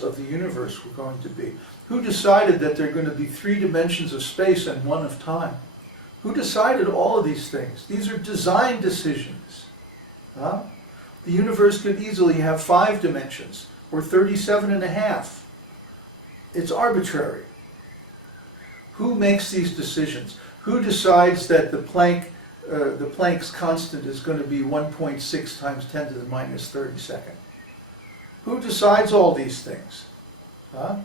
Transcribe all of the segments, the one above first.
of the universe were going to be? Who decided that there are going to be 3 dimensions of space and 1 of time? Who decided all of these things? These are design decisions. Huh? The universe could easily have 5 dimensions, or 37 and a half. It's arbitrary. Who makes these decisions? Who decides that the Planck's constant is going to be 1.6 times 10 to the minus 32nd? Who decides all these things? Huh?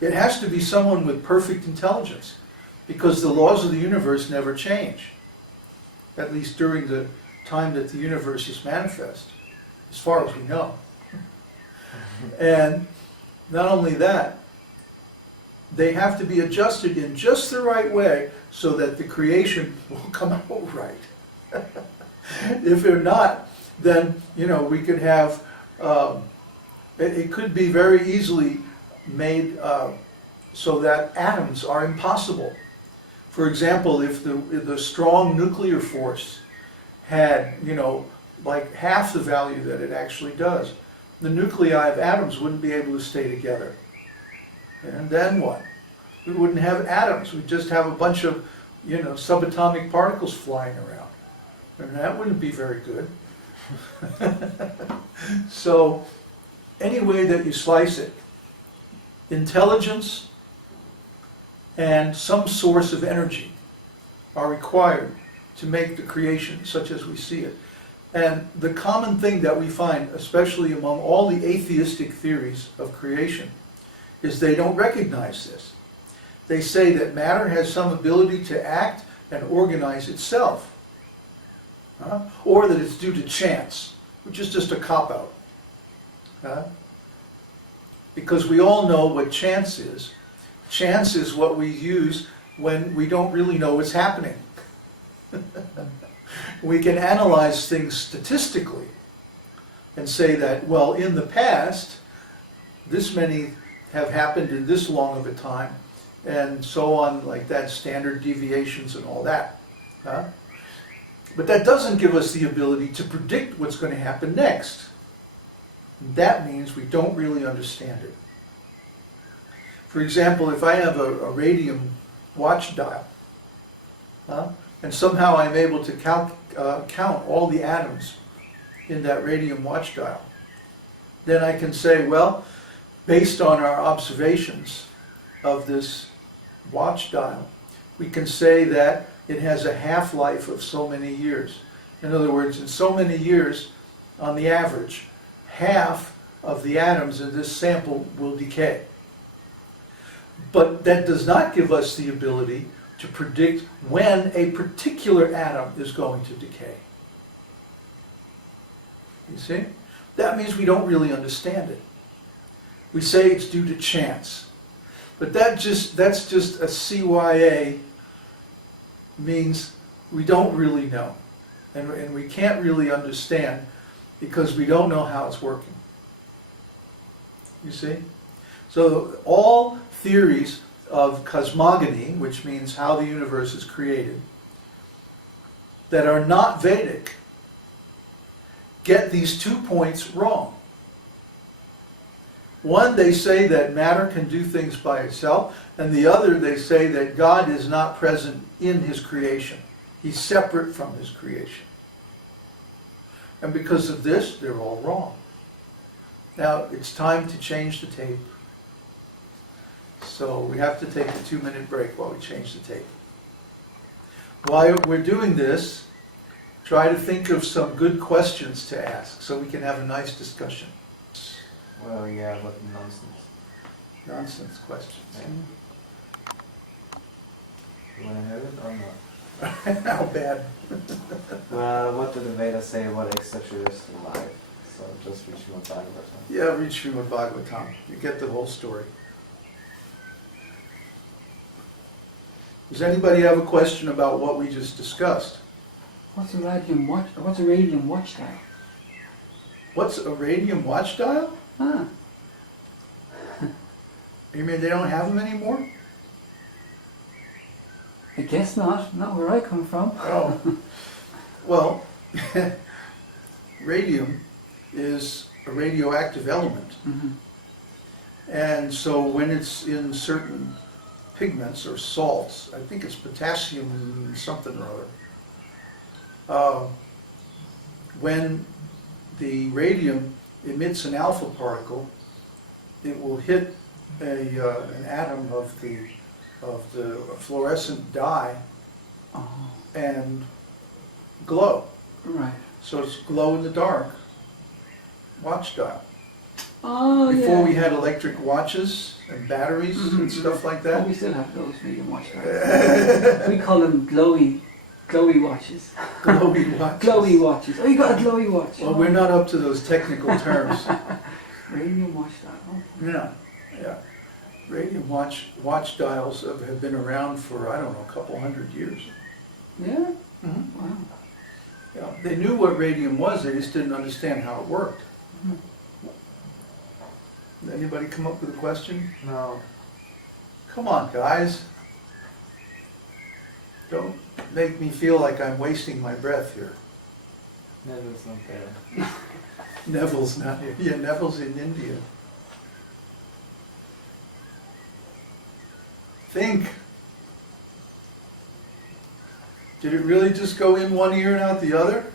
It has to be someone with perfect intelligence, because the laws of the universe never change, at least during the time that the universe is manifest, as far as we know. And not only that, they have to be adjusted in just the right way so that the creation will come out right. If they're not, then, we could have, it could be very easily made so that atoms are impossible. For example, if the strong nuclear force had, like half the value that it actually does, the nuclei of atoms wouldn't be able to stay together. And then what? We wouldn't have atoms. We'd just have a bunch of, subatomic particles flying around. And that wouldn't be very good. So, any way that you slice it, intelligence and some source of energy are required to make the creation such as we see it. And the common thing that we find, especially among all the atheistic theories of creation, is they don't recognize this. They say that matter has some ability to act and organize itself, or that it's due to chance, which is just a cop-out. Because we all know what chance is. Chance is what we use when we don't really know what's happening. We can analyze things statistically and say that, well, in the past, this many have happened in this long of a time, and so on, like that, standard deviations and all that. But that doesn't give us the ability to predict what's going to happen next. That means we don't really understand it. For example, if I have a radium watch dial, and somehow I'm able to count all the atoms in that radium watch dial, then I can say, well, based on our observations of this watch dial, we can say that it has a half-life of so many years. In other words, in so many years, on the average, half of the atoms in this sample will decay. But that does not give us the ability to predict when a particular atom is going to decay. You see? That means we don't really understand it. We say it's due to chance. But that's just a CYA, means we don't really know. And we can't really understand because we don't know how it's working. You see? So all theories of cosmogony, which means how the universe is created, that are not Vedic, get these 2 points wrong. One, they say that matter can do things by itself, and the other, they say that God is not present in his creation. He's separate from his creation. And because of this, they're all wrong. Now, it's time to change the tape. So we have to take a 2-minute break while we change the tape. While we're doing this, try to think of some good questions to ask so we can have a nice discussion. Well, yeah, what nonsense. Nonsense questions. Yeah. You want to have it or not? How bad? Well, what do the Vedas say about extraterrestrial life? So just read Srimad Bhagavatam. Yeah, read Srimad Bhagavatam. You get the whole story. Does anybody have a question about what we just discussed? What's a radium watch dial? What's a radium watch dial? Ah. You mean they don't have them anymore? I guess not. Not where I come from. Oh. Well, radium is a radioactive element. Mm-hmm. And so when it's in certain pigments or salts, I think it's potassium something or other, when the radium emits an alpha particle, it will hit an atom of the fluorescent dye Oh, and glow. right. So it's glow in the dark watch dial. Oh, yeah. Before we had electric watches and batteries and stuff like Oh, that. we still have those medium watch dials. We call them glowy watches. Glowy watches. Glowy watches. Oh, you got a glowy watch. Well, we're not up to those technical terms. Radium watch dial. Oh. Yeah. Radium watch dials have been around for, I don't know, a couple hundred years. Yeah? Mm-hmm. Wow. Yeah, they knew what radium was, they just didn't understand how it worked. Anybody come up with a question? No. Come on, guys. Don't make me feel like I'm wasting my breath here. Neville's not there. Neville's not here. Yeah, Neville's in India. Think. Did it really just go in one ear and out the other?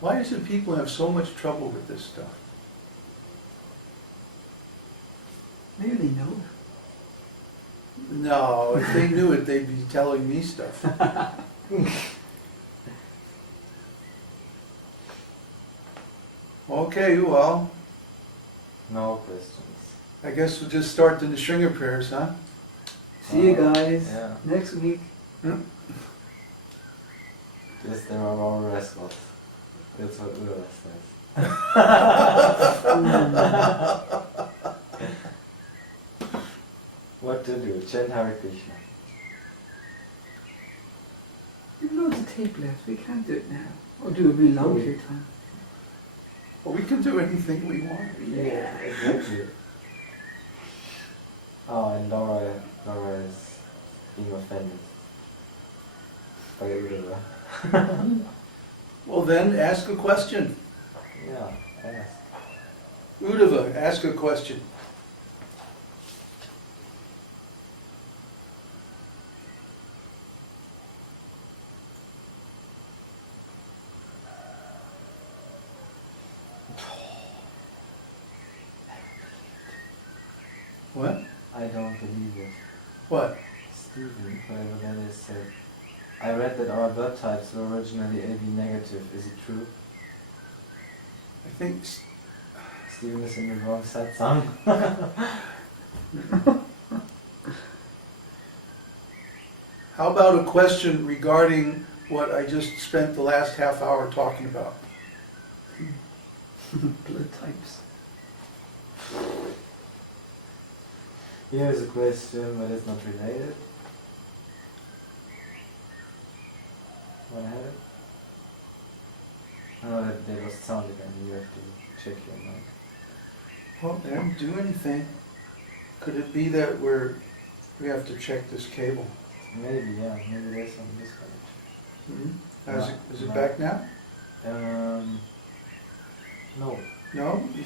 Why is it people have so much trouble with this stuff? Maybe they know. No, if they knew it, they'd be telling me stuff. Okay, well, No questions. I guess we'll just start the Nisringa prayers, huh? See you guys Yeah. next week. Yes, there are all rascals. That's what Ura says. What to do? Chant Hare Krishna. We have loads of tape left. We can't do it now. Or do a really long period of time. Well, we can do anything we want. Yeah. Exactly. Oh, and Laura is being offended by Ura. Well, then ask a question. Yeah, ask. Uddhava, ask a question. What? I don't believe it. What? Stephen, whatever that is, said, I read that our blood types were originally AB negative. Is it true? I think Stephen is in the wrong satsang. how about a question regarding what I just spent the last half hour talking about? Blood types. Here's a question, but it's not related. Want to have it? Oh, that was sound again. You have to check your mic. Well, they don't do anything. Could it be that we have to check this cable? Maybe, yeah. Maybe there's some disconnection. Is it back now? No, No? You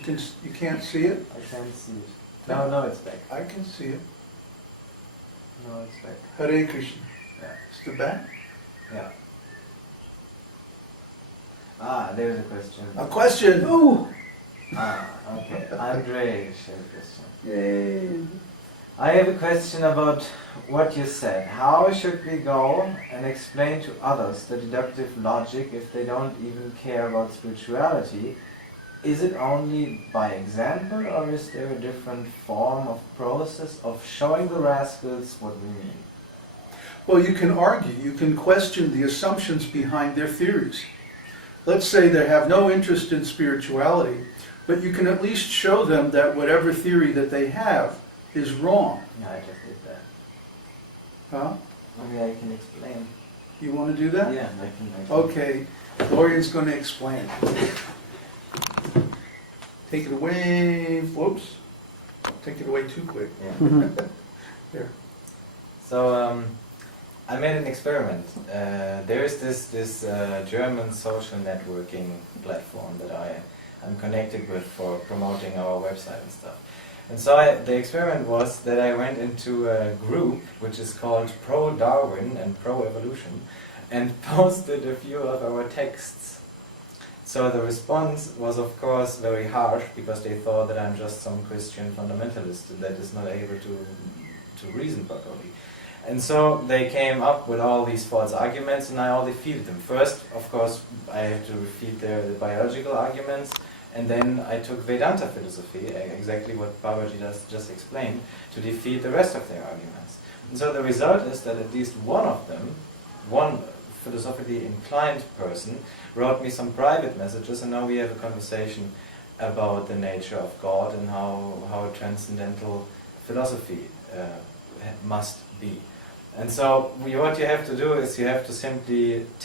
can't see it? I can't see it. No, it's back. I can see it. No, it's back. Hare Krishna. Yeah. Is it back? Yeah. Ah, there's a question. A question! Oh! Ah, okay. Andre shared a question. Yay! I have a question about what you said. How should we go and explain to others the deductive logic if they don't even care about spirituality? Is it only by example, or is there a different form of process of showing the rascals what we mean? Well, you can argue, you can question the assumptions behind their theories. Let's say they have no interest in spirituality, but you can at least show them that whatever theory that they have is wrong. Yeah, I just did that. Huh? Maybe I can explain. You want to do that? Yeah, I can. Okay, Dorian's going to explain. Take it away. Whoops. Don't take it away too quick. Yeah. There. So, I made an experiment. There is this German social networking platform that I'm connected with for promoting our website and stuff. And so the experiment was that I went into a group which is called Pro-Darwin and Pro-Evolution and posted a few of our texts. So the response was of course very harsh because they thought that I'm just some Christian fundamentalist that is not able to reason properly. And so they came up with all these false arguments and I all defeated them. First, of course, I had to defeat the biological arguments, and then I took Vedanta philosophy, exactly what Babaji just explained, to defeat the rest of their arguments. And so the result is that at least one of them, one philosophically inclined person, wrote me some private messages, and now we have a conversation about the nature of God and how a transcendental philosophy must be. And so what you have to do is you have to simply